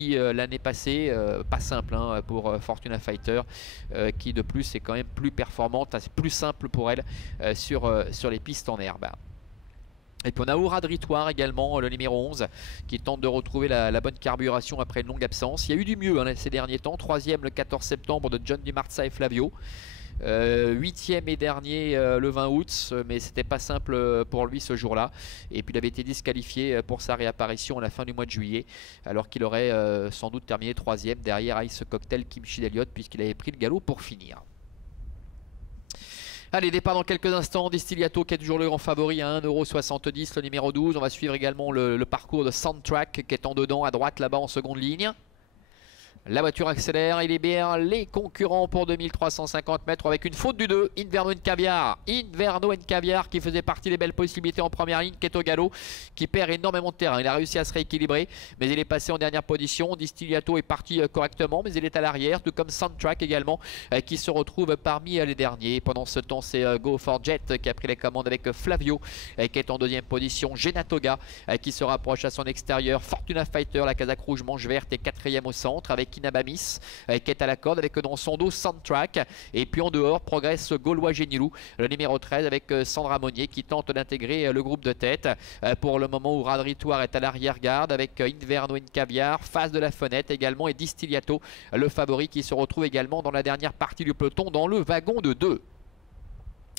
l'année passée, pas simple hein, pour Fortuna Fighter, qui de plus est quand même plus performante, c'est plus simple pour elle sur les pistes en herbe. Et puis on a Ouradritoire également, le numéro 11, qui tente de retrouver la bonne carburation après une longue absence. Il y a eu du mieux hein, ces derniers temps, 3e le 14 septembre de John Di Marza et Flavio. 8e et dernier le 20 août, mais c'était pas simple pour lui ce jour-là. Et puis il avait été disqualifié pour sa réapparition à la fin du mois de juillet, alors qu'il aurait sans doute terminé 3e derrière Ice Cocktail Kimchi Elliott, puisqu'il avait pris le galop pour finir. Allez, départ dans quelques instants. Distillato qui est toujours le grand favori à 1,70 €, le numéro 12. On va suivre également le parcours de Soundtrack qui est en dedans à droite là-bas en seconde ligne. La voiture accélère, il est bien les concurrents pour 2350 mètres avec une faute du 2, Inverno Caviar. Inverno Caviar qui faisait partie des belles possibilités en première ligne, qui est au galop, qui perd énormément de terrain. Il a réussi à se rééquilibrer, mais il est passé en dernière position. Distillato est parti correctement, mais il est à l'arrière, tout comme Soundtrack également, qui se retrouve parmi les derniers. Pendant ce temps, c'est Go for Jet qui a pris les commandes avec Flavio, qui est en deuxième position. Genatoga qui se rapproche à son extérieur. Fortuna Fighter, la casaque rouge manche verte, est 4e au centre avec Inabamis qui est à la corde avec dans son dos Soundtrack. Et puis en dehors progresse Gaulois Génilou, le numéro 13 avec Sandra Monnier qui tente d'intégrer le groupe de tête. Pour le moment, Ouradritoire est à l'arrière-garde avec Inverno Caviar, face de la fenêtre également, et Distillato, le favori, qui se retrouve également dans la dernière partie du peloton dans le wagon de 2.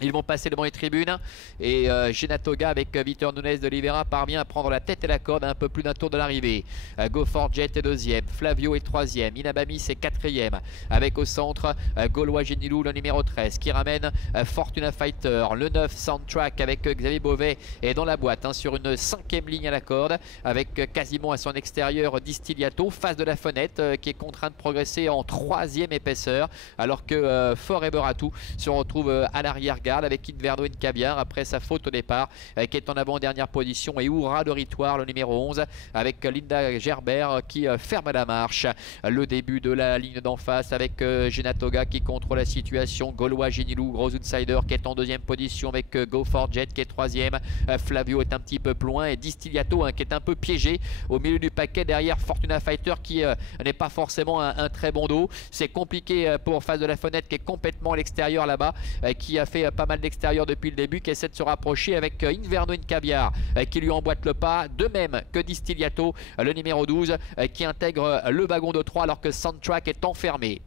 Ils vont passer devant les tribunes et Genatoga avec Vitor Nunes de Oliveira parvient à prendre la tête et la corde à un peu plus d'un tour de l'arrivée. Go for Jet est 2e, Flavio est 3e, Inabamis est 4e avec au centre Gaulois Génilou, le numéro 13 qui ramène Fortuna Fighter. Le 9 Soundtrack avec Xavier Beauvais est dans la boîte hein, sur une 5e ligne à la corde avec quasiment à son extérieur Distillato, face de la fenêtre qui est contraint de progresser en 3e épaisseur, alors que Forever Atou se retrouve à l'arrière-garde avec Inverno Caviar après sa faute au départ, qui est en avant-dernière position, et Ouradritoire, le numéro 11 avec Linda Gerber qui ferme la marche. Le début de la ligne d'en face avec Genatoga qui contrôle la situation. Gaulois Génilou, gros outsider, qui est en 2e position avec Go for Jet qui est 3e. Flavio est un petit peu plus loin, et Distillato qui est un peu piégé au milieu du paquet derrière Fortuna Fighter qui n'est pas forcément un très bon dos. C'est compliqué pour face de la fenêtre qui est complètement à l'extérieur là-bas, qui a fait pas mal d'extérieur depuis le début, qui essaie de se rapprocher avec Inverno Caviar qui lui emboîte le pas, de même que Distillato, le numéro 12 qui intègre le wagon de 3 alors que Soundtrack est enfermé.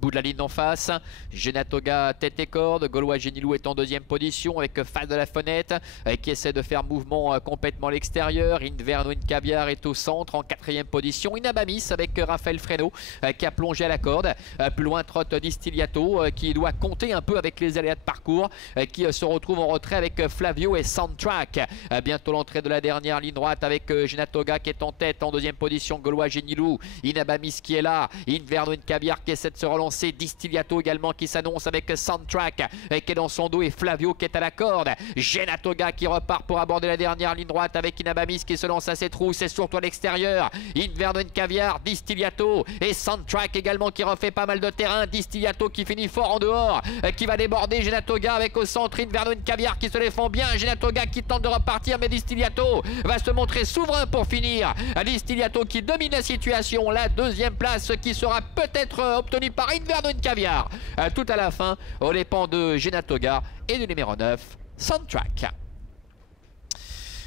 Bout de la ligne d'en face, Genatoga tête et corde, Gaulois Génilou est en 2e position avec face de la fenêtre qui essaie de faire mouvement complètement à l'extérieur. Inverno Caviar est au centre en 4e position. Inabamis avec Raphaël Freno qui a plongé à la corde. Plus loin trotte Distillato qui doit compter un peu avec les aléas de parcours, qui se retrouve en retrait avec Flavio et Soundtrack. Bientôt l'entrée de la dernière ligne droite avec Genatoga qui est en tête en 2e position. Gaulois Génilou, Inabamis qui est là, Inverno Caviar qui essaie de se relancer. Distillato également qui s'annonce avec Soundtrack qui est dans son dos, et Flavio qui est à la corde. Genatoga qui repart pour aborder la dernière ligne droite avec Inabamis qui se lance à ses trous, c'est surtout à l'extérieur. Inverno Caviar, Distillato et Soundtrack également qui refait pas mal de terrain. Distillato qui finit fort en dehors, qui va déborder Genatoga avec au centre Inverno Caviar qui se défend bien. Genatoga qui tente de repartir, mais Distillato va se montrer souverain pour finir. Distillato qui domine la situation, la 2e place qui sera peut-être obtenue par Inverno Caviar tout à la fin aux dépens de Genatoga et du numéro 9 Soundtrack.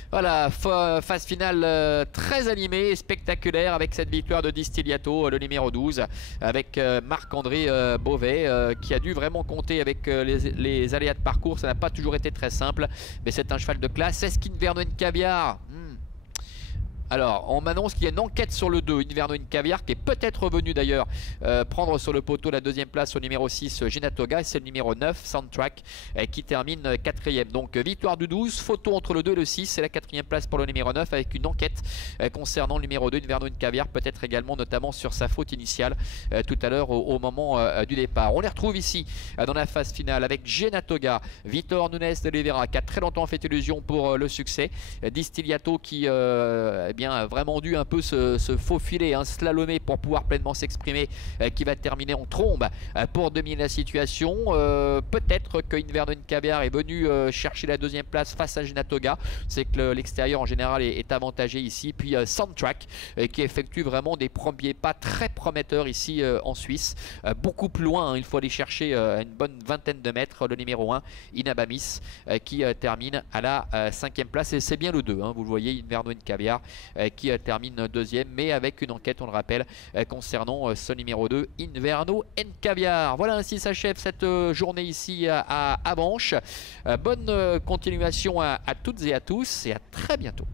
Voilà, phase finale très animée et spectaculaire avec cette victoire de Distillato, le numéro 12, avec Marc-André Beauvais qui a dû vraiment compter avec les aléas de parcours. Ça n'a pas toujours été très simple, mais c'est un cheval de classe. Est-ce qu'Inverno Caviar Alors, on m'annonce qu'il y a une enquête sur le 2, Inverno Caviar, qui est peut-être revenu d'ailleurs prendre sur le poteau la 2e place au numéro 6, Genatoga, et c'est le numéro 9, Soundtrack, qui termine 4e. Donc, victoire du 12, photo entre le 2 et le 6, c'est la 4e place pour le numéro 9, avec une enquête concernant le numéro 2, Inverno Caviar, peut-être également notamment sur sa faute initiale tout à l'heure au moment du départ. On les retrouve ici dans la phase finale avec Genatoga, Vitor Nunes de Oliveira, qui a très longtemps fait illusion pour le succès, Distillato qui bien, vraiment dû un peu se faufiler, hein, slalomer pour pouvoir pleinement s'exprimer, qui va terminer en trombe pour dominer la situation. Peut-être que Inverno Caviar est venu chercher la deuxième place face à Ginatoga. C'est que l'extérieur en général est avantagé ici. Puis Soundtrack qui effectue vraiment des premiers pas très prometteurs ici en Suisse. Beaucoup plus loin, hein, il faut aller chercher une bonne vingtaine de mètres. Le numéro 1, Inabamis, qui termine à la 5e place. Et c'est bien le 2, hein, vous le voyez, Inverno Caviar qui termine deuxième, mais avec une enquête, on le rappelle, concernant ce numéro 2, Inverno Caviar. Voilà, ainsi s'achève cette journée ici à Avanches. Bonne continuation à toutes et à tous et à très bientôt.